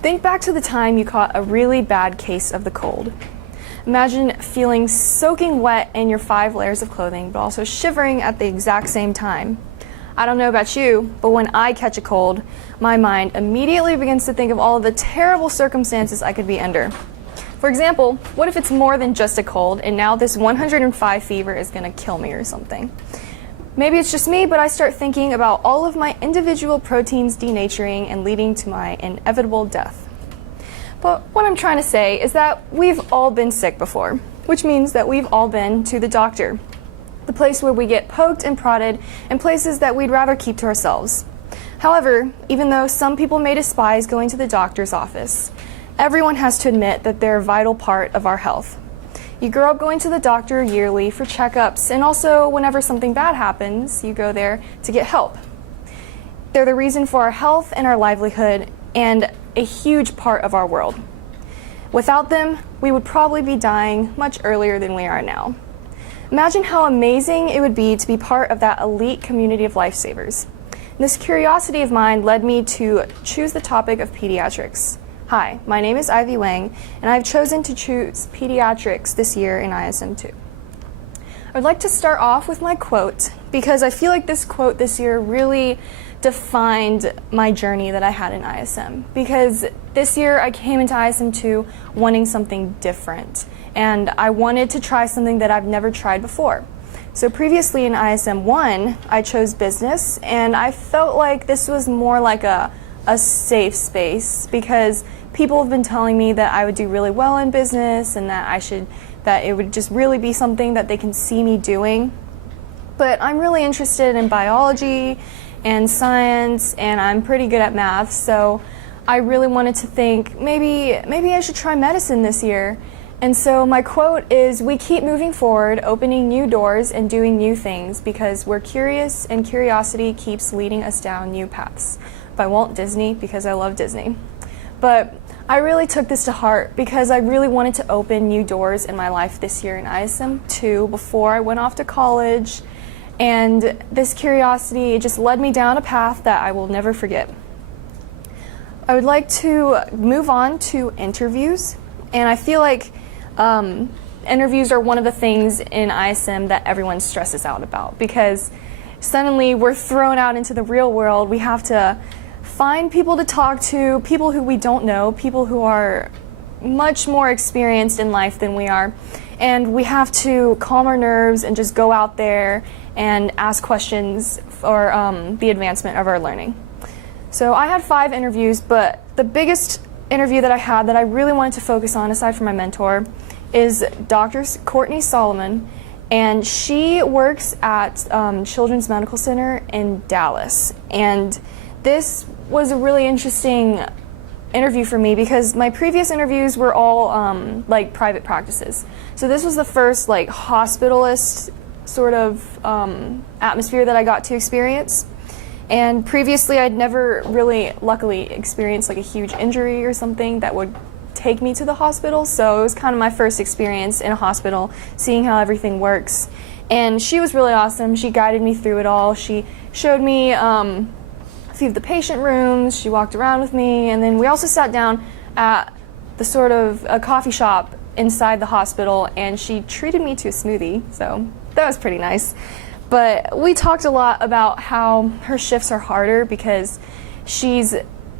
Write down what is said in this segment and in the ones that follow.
Think back to the time you caught a really bad case of the cold. Imagine feeling soaking wet in your 5 layers of clothing, but also shivering at the exact same time. I don't know about you, but when I catch a cold, my mind immediately begins to think of all of the terrible circumstances I could be under. For example, what if it's more than just a cold and now this 105 fever is going to kill me or something? Maybe it's just me, but I start thinking about all of my individual proteins denaturing and leading to my inevitable death. But what I'm trying to say is that we've all been sick before, which means that we've all been to the doctor, the place where we get poked and prodded, and places that we'd rather keep to ourselves. However, even though some people may despise going to the doctor's office, everyone has to admit that they're a vital part of our health. You grow up going to the doctor yearly for checkups, and also whenever something bad happens, you go there to get help. They're the reason for our health and our livelihood, and a huge part of our world. Without them, we would probably be dying much earlier than we are now. Imagine how amazing it would be to be part of that elite community of lifesavers. This curiosity of mine led me to choose the topic of pediatrics. Hi, my name is Ivy Wang, and I've chosen to choose pediatrics this year in ISM 2. I'd like to start off with my quote, because I feel like this quote this year really defined my journey that I had in ISM. Because this year I came into ISM 2 wanting something different, and I wanted to try something that I've never tried before. So previously in ISM 1, I chose business, and I felt like this was more like a safe space, because people have been telling me that I would do really well in business and that it would just really be something that they can see me doing. But I'm really interested in biology and science, and I'm pretty good at math, so I really wanted to think maybe I should try medicine this year. And so my quote is, "We keep moving forward, opening new doors and doing new things because we're curious, and curiosity keeps leading us down new paths." By Walt Disney, because I love Disney. But I really took this to heart because I really wanted to open new doors in my life this year in ISM 2 before I went off to college. And this curiosity just led me down a path that I will never forget. I would like to move on to interviews, and I feel like interviews are one of the things in ISM that everyone stresses out about, because suddenly we're thrown out into the real world. We have to find people to talk to, people who we don't know, people who are much more experienced in life than we are, and we have to calm our nerves and just go out there and ask questions for the advancement of our learning. So I had 5 interviews, but the biggest interview that I had that I really wanted to focus on, aside from my mentor, is Dr. Courtney Solomon, and she works at Children's Medical Center in Dallas. And this was a really interesting interview for me because my previous interviews were all like private practices. So this was the first like hospitalist sort of atmosphere that I got to experience. And previously I'd never really, luckily, experienced like a huge injury or something that would take me to the hospital. So it was kind of my first experience in a hospital, seeing how everything works. And she was really awesome. She guided me through it all. She showed me a few of the patient rooms. She walked around with me. And then we also sat down at the sort of a coffee shop inside the hospital, and she treated me to a smoothie. So that was pretty nice. But we talked a lot about how her shifts are harder because she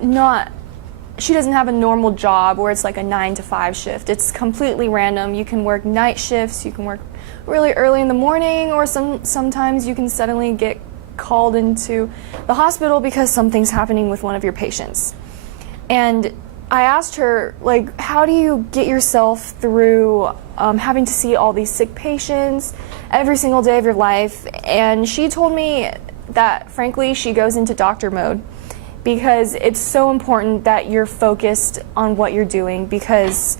doesn't have a normal job where it's like a 9 to 5 shift. It's completely random. You can work night shifts, you can work really early in the morning, or sometimes you can suddenly get called into the hospital because something's happening with one of your patients. And I asked her, like, how do you get yourself through having to see all these sick patients every single day of your life? And she told me that, frankly, she goes into doctor mode because it's so important that you're focused on what you're doing, because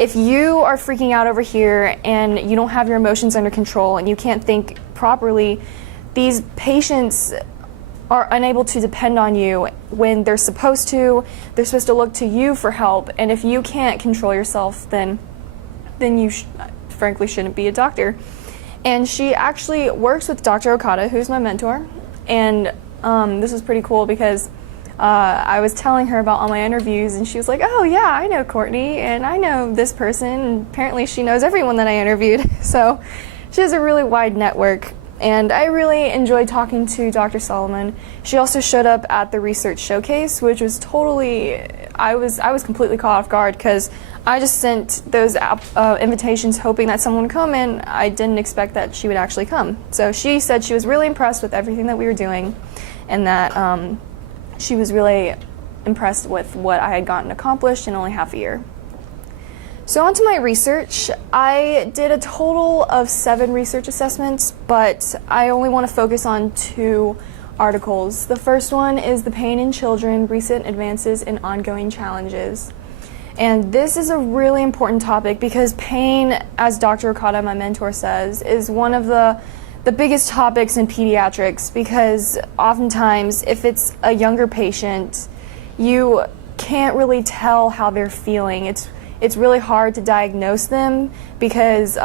if you are freaking out over here and you don't have your emotions under control and you can't think properly, these patients are unable to depend on you when they're supposed to. They're supposed to look to you for help, and if you can't control yourself, then you frankly shouldn't be a doctor. And she actually works with Dr. Okada, who's my mentor, and this was pretty cool because I was telling her about all my interviews, and she was like, oh yeah, I know Courtney, and I know this person, and apparently she knows everyone that I interviewed. So she has a really wide network, and I really enjoyed talking to Dr. Solomon. She also showed up at the research showcase, which was totally, I was completely caught off guard, because I just sent those invitations hoping that someone would come, and I didn't expect that she would actually come. So she said she was really impressed with everything that we were doing, and that she was really impressed with what I had gotten accomplished in only half a year. So on to my research. I did a total of 7 research assessments, but I only want to focus on 2 articles. The first one is The Pain in Children, Recent Advances and Ongoing Challenges. And this is a really important topic because pain, as Dr. Okada, my mentor, says, is one of the biggest topics in pediatrics, because oftentimes if it's a younger patient, you can't really tell how they're feeling. It's really hard to diagnose them because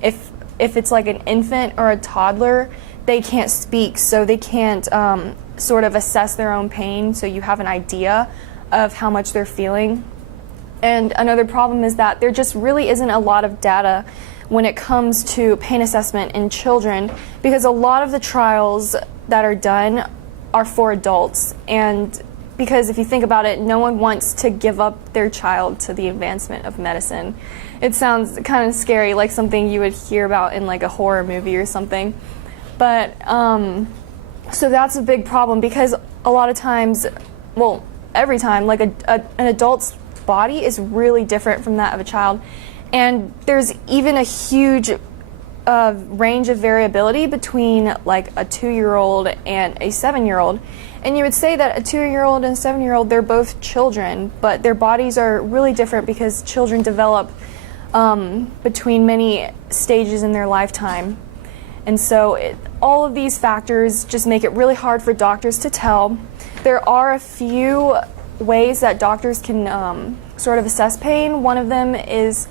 if it's like an infant or a toddler, they can't speak, so they can't sort of assess their own pain, so you have an idea of how much they're feeling. And another problem is that there just really isn't a lot of data when it comes to pain assessment in children, because a lot of the trials that are done are for adults. And because if you think about it, no one wants to give up their child to the advancement of medicine. It sounds kind of scary, like something you would hear about in like a horror movie or something. But so that's a big problem, because a lot of times, well, every time, like an adult's body is really different from that of a child. And there's even a huge range of variability between like a 2-year-old and a 7-year-old. And you would say that a 2-year-old and a 7-year-old, they're both children, but their bodies are really different because children develop between many stages in their lifetime. And so all of these factors just make it really hard for doctors to tell. There are a few ways that doctors can sort of assess pain. One of them is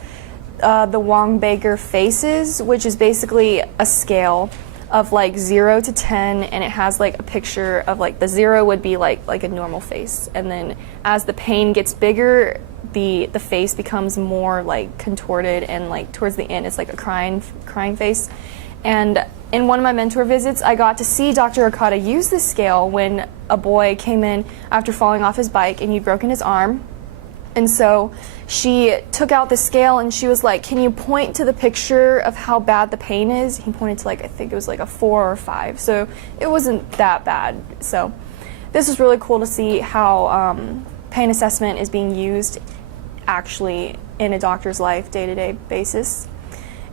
the Wong-Baker faces, which is basically a scale of like 0 to 10, and it has like a picture of like the 0 would be like a normal face, and then as the pain gets bigger, the face becomes more like contorted, and like towards the end it's like a crying face. And in one of my mentor visits, I got to see Dr. Okada use this scale when a boy came in after falling off his bike and he'd broken his arm. And so she took out the scale and she was like, can you point to the picture of how bad the pain is? He pointed to like, I think it was like a 4 or 5. So it wasn't that bad. So this is really cool to see how pain assessment is being used actually in a doctor's life, day-to-day basis.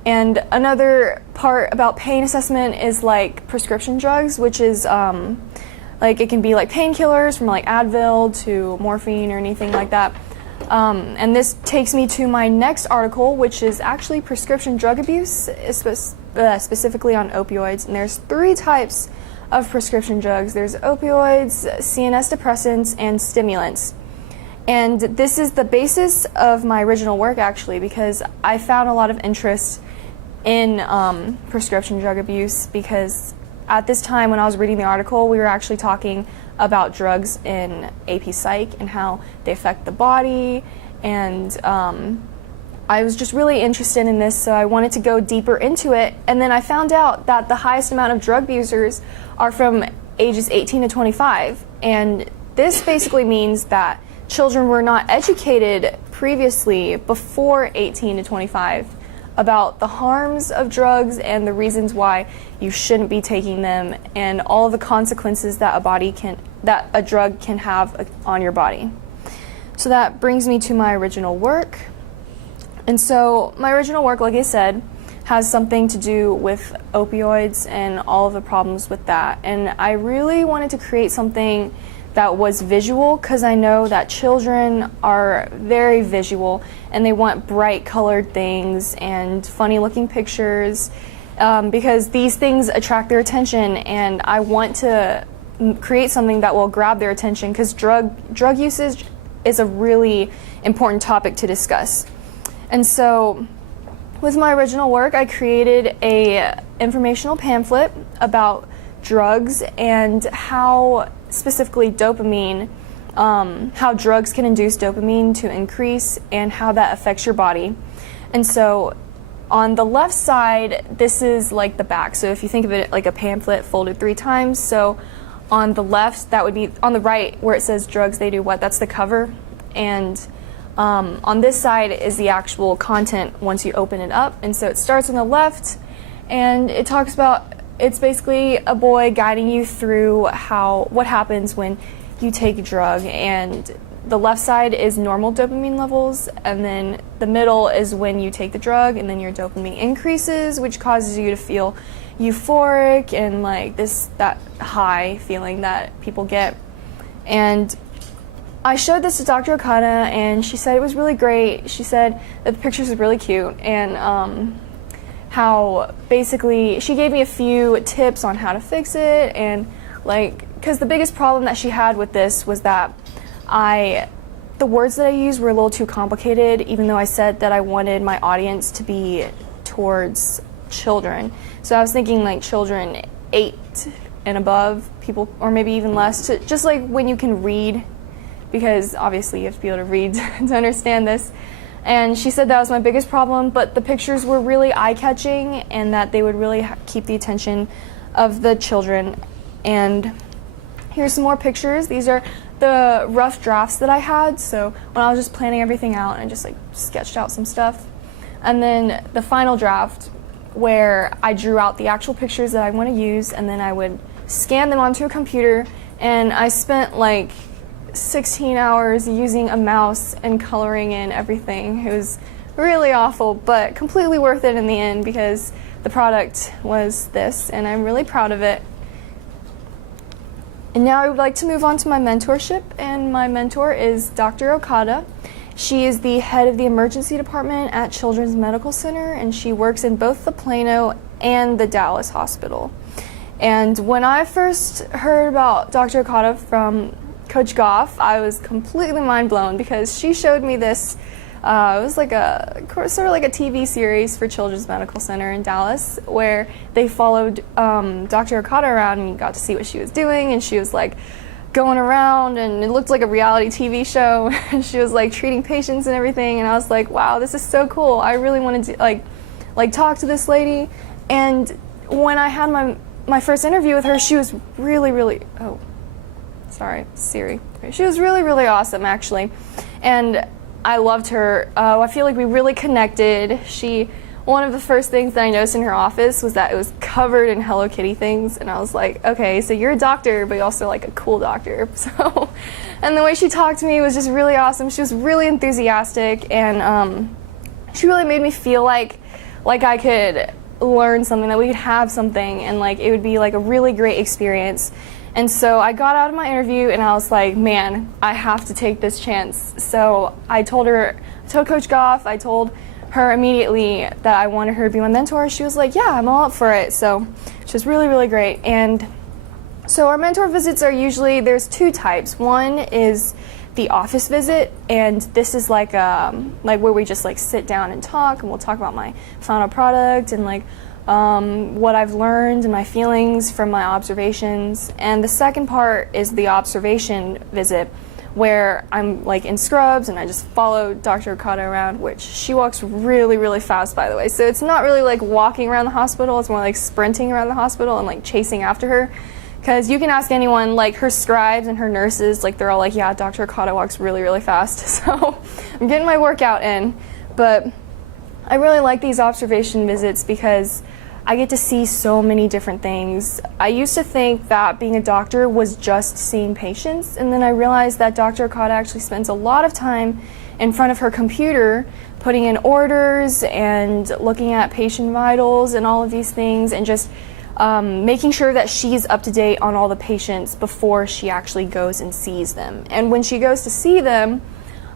And another part about pain assessment is like prescription drugs, which is like it can be like painkillers from like Advil to morphine or anything like that. And this takes me to my next article, which is actually prescription drug abuse, specifically on opioids. And there's 3 types of prescription drugs. There's opioids, CNS depressants, and stimulants. And this is the basis of my original work, actually, because I found a lot of interest in prescription drug abuse, because at this time when I was reading the article, we were actually talking about drugs in AP Psych and how they affect the body, and I was just really interested in this, so I wanted to go deeper into it. And then I found out that the highest amount of drug abusers are from ages 18 to 25, and this basically means that children were not educated previously, before 18 to 25, about the harms of drugs and the reasons why you shouldn't be taking them, and all of the consequences that a drug can have on your body. So that brings me to my original work. And so my original work, like I said, has something to do with opioids and all of the problems with that. And I really wanted to create something that was visual, because I know that children are very visual and they want bright colored things and funny looking pictures, because these things attract their attention, and I want to create something that will grab their attention, because drug usage is a really important topic to discuss. And so with my original work, I created a informational pamphlet about drugs and how specifically dopamine how drugs can induce dopamine to increase and how that affects your body. And so on the left side, this is like the back. So if you think of it like a pamphlet folded 3 times, so on the left, that would be on the right where it says drugs, they do what, that's the cover. And on this side is the actual content once you open it up. And so it starts on the left, and it talks about, it's basically a boy guiding you through what happens when you take a drug. And the left side is normal dopamine levels, and then the middle is when you take the drug, and then your dopamine increases, which causes you to feel euphoric and like that high feeling that people get. And I showed this to Dr. Okada, and she said it was really great. She said that the pictures are really cute, and how basically she gave me a few tips on how to fix it, and like, because the biggest problem that she had with this was that the words that I used were a little too complicated, even though I said that I wanted my audience to be towards children. So I was thinking like children 8 and above, people, or maybe even less, just like when you can read, because obviously you have to be able to read to understand this. And she said that was my biggest problem, but the pictures were really eye-catching and that they would really keep the attention of the children. And here's some more pictures. These are the rough drafts that I had, so when I was just planning everything out and just like sketched out some stuff. And then the final draft where I drew out the actual pictures that I want to use, and then I would scan them onto a computer, and I spent like 16 hours using a mouse and coloring in everything. It was really awful, but completely worth it in the end because the product was this, and I'm really proud of it. And now I would like to move on to my mentorship, and my mentor is Dr. Okada. She is the head of the emergency department at Children's Medical Center, and she works in both the Plano and the Dallas hospital. And when I first heard about Dr. Okada from Coach Goff, I was completely mind blown because she showed me this. It was like sort of like a TV series for Children's Medical Center in Dallas, where they followed Dr. Okada around, and you got to see what she was doing, and she was like going around, and it looked like a reality TV show. And she was like treating patients and everything, and I was like, wow, this is so cool. I really wanted to like talk to this lady. And when I had my first interview with her, she was really sorry, Siri. She was really awesome, actually, and I loved her. I feel like we really connected. One of the first things that I noticed in her office was that it was covered in Hello Kitty things, and I was like, okay, so you're a doctor, but you're also like a cool doctor. So, and the way she talked to me was just really awesome. She was really enthusiastic, and she really made me feel like I could learn something, that we could have something, and like it would be like a really great experience. And so I got out of my interview, and I was like, man, I have to take this chance. So I told Coach Goff, I told her immediately that I wanted her to be my mentor. She was like, yeah, I'm all up for it. So she was really great. And so our mentor visits are usually, there's 2 types. One is the office visit, and this is like where we just like sit down and talk, and we'll talk about my final product and like what I've learned and my feelings from my observations. And the second part is the observation visit, where I'm like in scrubs and I just follow Dr. Okada around, which she walks really fast, by the way. So it's not really like walking around the hospital, it's more like sprinting around the hospital and like chasing after her. Because you can ask anyone, like her scribes and her nurses, like they're all like, yeah, Dr. Okada walks really fast. So I'm getting my workout in. But I really like these observation visits because I get to see so many different things. I used to think that being a doctor was just seeing patients, and then I realized that Dr. Okada actually spends a lot of time in front of her computer putting in orders and looking at patient vitals and all of these things, and just making sure that she's up to date on all the patients before she actually goes and sees them. And when she goes to see them,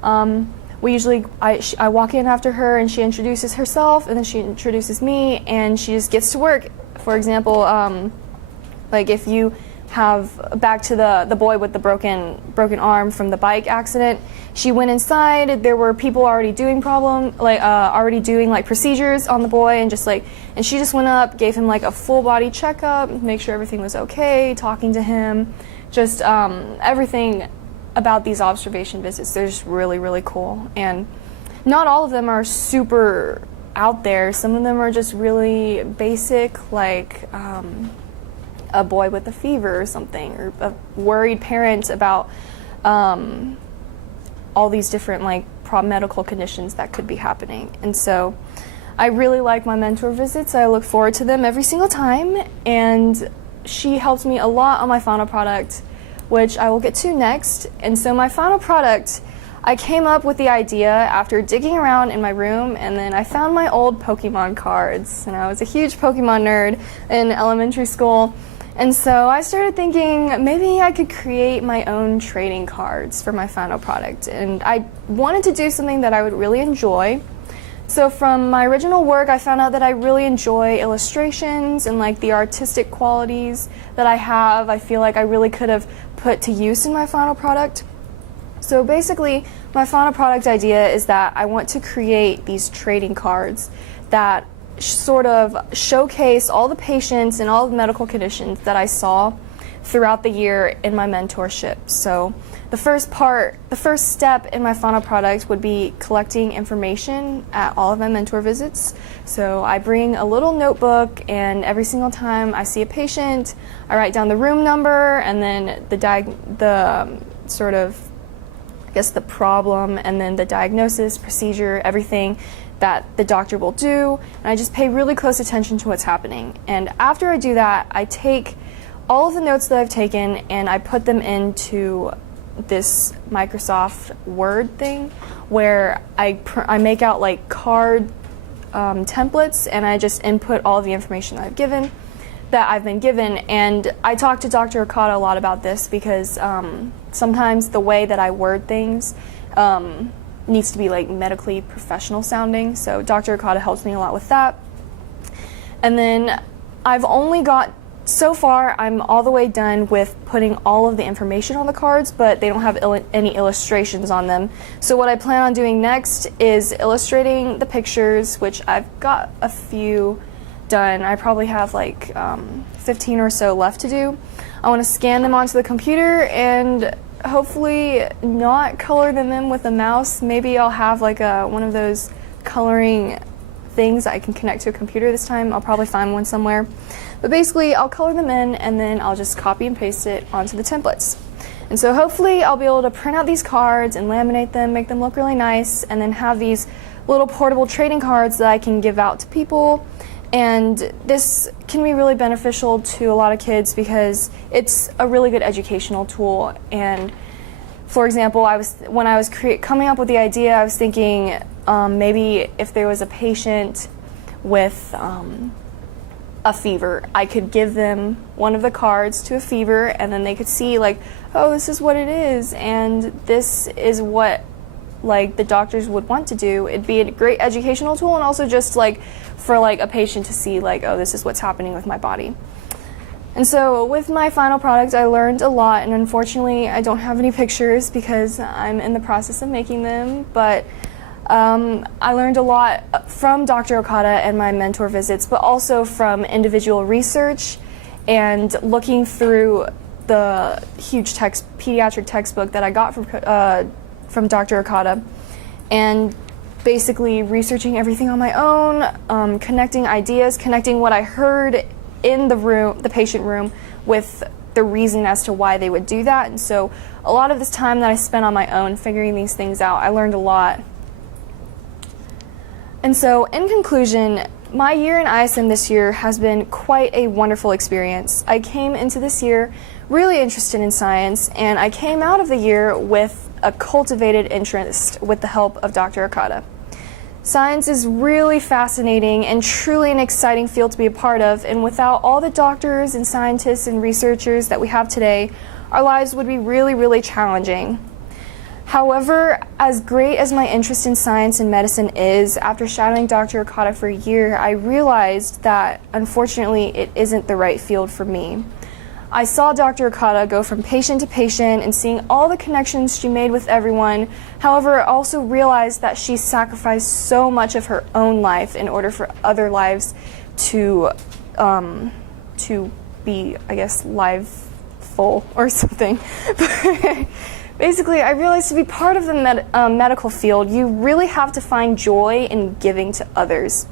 I walk in after her, and she introduces herself, and then she introduces me, and she just gets to work. For example, like if you have, back to the boy with the broken arm from the bike accident, she went inside. There were people already doing procedures on the boy, and she just went up, gave him like a full body checkup, make sure everything was okay, talking to him, just everything about these observation visits. They're just really, really cool. And not all of them are super out there. Some of them are just really basic, like a boy with a fever or something, or a worried parent about all these different like medical conditions that could be happening. And so I really like my mentor visits. I look forward to them every single time, and she helps me a lot on my final product, which I will get to next. And so my final product, I came up with the idea after digging around in my room, and then I found my old Pokemon cards, and I was a huge Pokemon nerd in elementary school. And so I started thinking maybe I could create my own trading cards for my final product, and I wanted to do something that I would really enjoy. So from my original work, I found out that I really enjoy illustrations and like the artistic qualities that I have. I feel like I really could have put to use in my final product. So basically, my final product idea is that I want to create these trading cards that sort of showcase all the patients and all the medical conditions that I saw throughout the year in my mentorship. So the first step in my final product would be collecting information at all of my mentor visits. So I bring a little notebook, and every single time I see a patient, I write down the room number and then the sort of, I guess, the problem, and then the diagnosis, procedure, everything that the doctor will do, and I just pay really close attention to what's happening. And after I do that, I take all of the notes that I've taken and I put them into this Microsoft Word thing where I make out like card templates, and I just input all of the information that I've been given. And I talked to Dr. Okada a lot about this because sometimes the way that I word things needs to be like medically professional sounding. So Dr. Okada helps me a lot with that. And then so far I'm all the way done with putting all of the information on the cards, but they don't have any illustrations on them. So what I plan on doing next is illustrating the pictures, which I've got a few done. I probably have like 15 or so left to do. I want to scan them onto the computer and hopefully not color them in with a mouse. Maybe I'll have like one of those coloring things that I can connect to a computer this time. I'll probably find one somewhere. But basically, I'll color them in, and then I'll just copy and paste it onto the templates. And so hopefully I'll be able to print out these cards and laminate them, make them look really nice, and then have these little portable trading cards that I can give out to people. And this can be really beneficial to a lot of kids because it's a really good educational tool. And for example, when I was coming up with the idea, I was thinking maybe if there was a patient with a fever, I could give them one of the cards to a fever, and then they could see like, oh, this is what it is, and this is what like the doctors would want to do. It'd be a great educational tool, and also just like for like a patient to see like, oh, this is what's happening with my body. And so with my final product, I learned a lot, and unfortunately I don't have any pictures because I'm in the process of making them, but I learned a lot from Dr. Okada and my mentor visits, but also from individual research and looking through the huge pediatric textbook that I got from Dr. Okada, and basically researching everything on my own, connecting ideas, connecting what I heard in the patient room with the reason as to why they would do that. And so a lot of this time that I spent on my own figuring these things out, I learned a lot. And so in conclusion, my year in ISM this year has been quite a wonderful experience. I came into this year really interested in science, and I came out of the year with a cultivated interest with the help of Dr. Okada. Science is really fascinating and truly an exciting field to be a part of, and without all the doctors and scientists and researchers that we have today, our lives would be really, really challenging. However, as great as my interest in science and medicine is, after shadowing Dr. Okada for a year, I realized that, unfortunately, it isn't the right field for me. I saw Dr. Okada go from patient to patient and seeing all the connections she made with everyone. However, I also realized that she sacrificed so much of her own life in order for other lives to be, I guess, liveful or something. Basically, I realized to be part of the medical field, you really have to find joy in giving to others.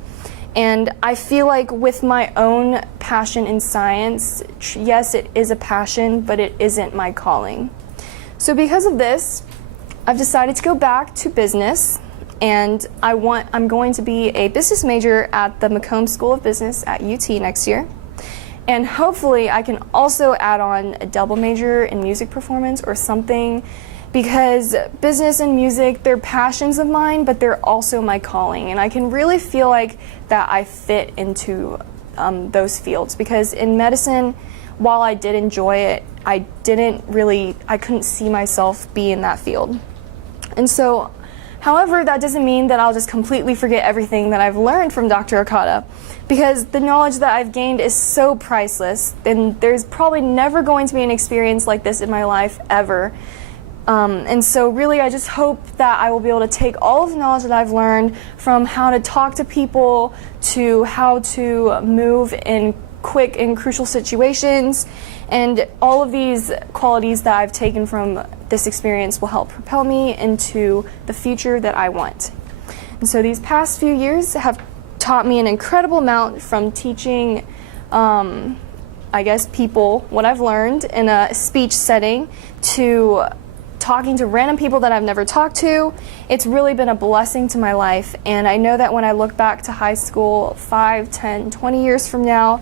And I feel like with my own passion in science, yes, it is a passion, but it isn't my calling. So because of this, I've decided to go back to business, and I'm going to be a business major at the Macomb School of Business at UT next year. And hopefully I can also add on a double major in music performance or something, because business and music, they're passions of mine, but they're also my calling. And I can really feel like that I fit into those fields, because in medicine, while I did enjoy it, I couldn't see myself be in that field. And so, however, that doesn't mean that I'll just completely forget everything that I've learned from Dr. Okada, because the knowledge that I've gained is so priceless, and there's probably never going to be an experience like this in my life ever. And so really I just hope that I will be able to take all of the knowledge that I've learned, from how to talk to people to how to move in quick and crucial situations, and all of these qualities that I've taken from this experience will help propel me into the future that I want. And so these past few years have taught me an incredible amount, from teaching people what I've learned in a speech setting to talking to random people that I've never talked to. It's really been a blessing to my life, and I know that when I look back to high school 5, 10, 20 years from now,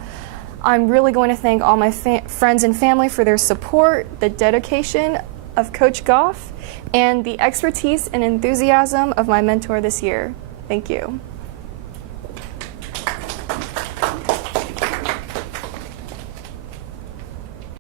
I'm really going to thank all my friends and family for their support, the dedication of Coach Goff, and the expertise and enthusiasm of my mentor this year. Thank you.